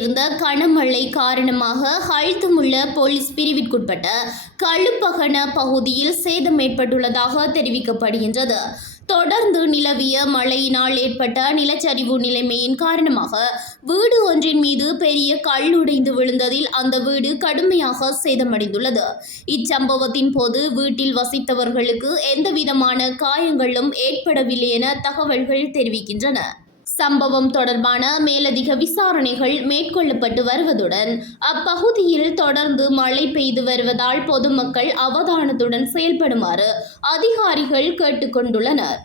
பெய்திருந்த கனமழை காரணமாக ஹல்துமுல்ல போலீஸ் பிரிவிற்குட்பட்ட களுப்பகன பகுதியில் சேதம் ஏற்பட்டுள்ளதாக தெரிவிக்கப்படுகின்றது. தொடர்ந்து நிலவிய மழையினால் ஏற்பட்ட நிலச்சரிவு நிலைமையின் காரணமாக வீடு ஒன்றின் மீது பெரிய கல் உடைந்து விழுந்ததில் அந்த வீடு கடுமையாக சேதமடைந்துள்ளது. இச்சம்பவத்தின் போது வீட்டில் வசித்தவர்களுக்கு எந்தவிதமான காயங்களும் ஏற்படவில்லை என தகவல்கள் தெரிவிக்கின்றன. சம்பவம் தொடர்பான மேலதிக விசாரணைகள் மேற்கொள்ளப்பட்டு வருவதுடன் அப்பகுதியில் தொடர்ந்து மழை பெய்து வருவதால் பொதுமக்கள் அவதானத்துடன் செயல்படுமாறு அதிகாரிகள் கேட்டுக்கொண்டுள்ளனர்.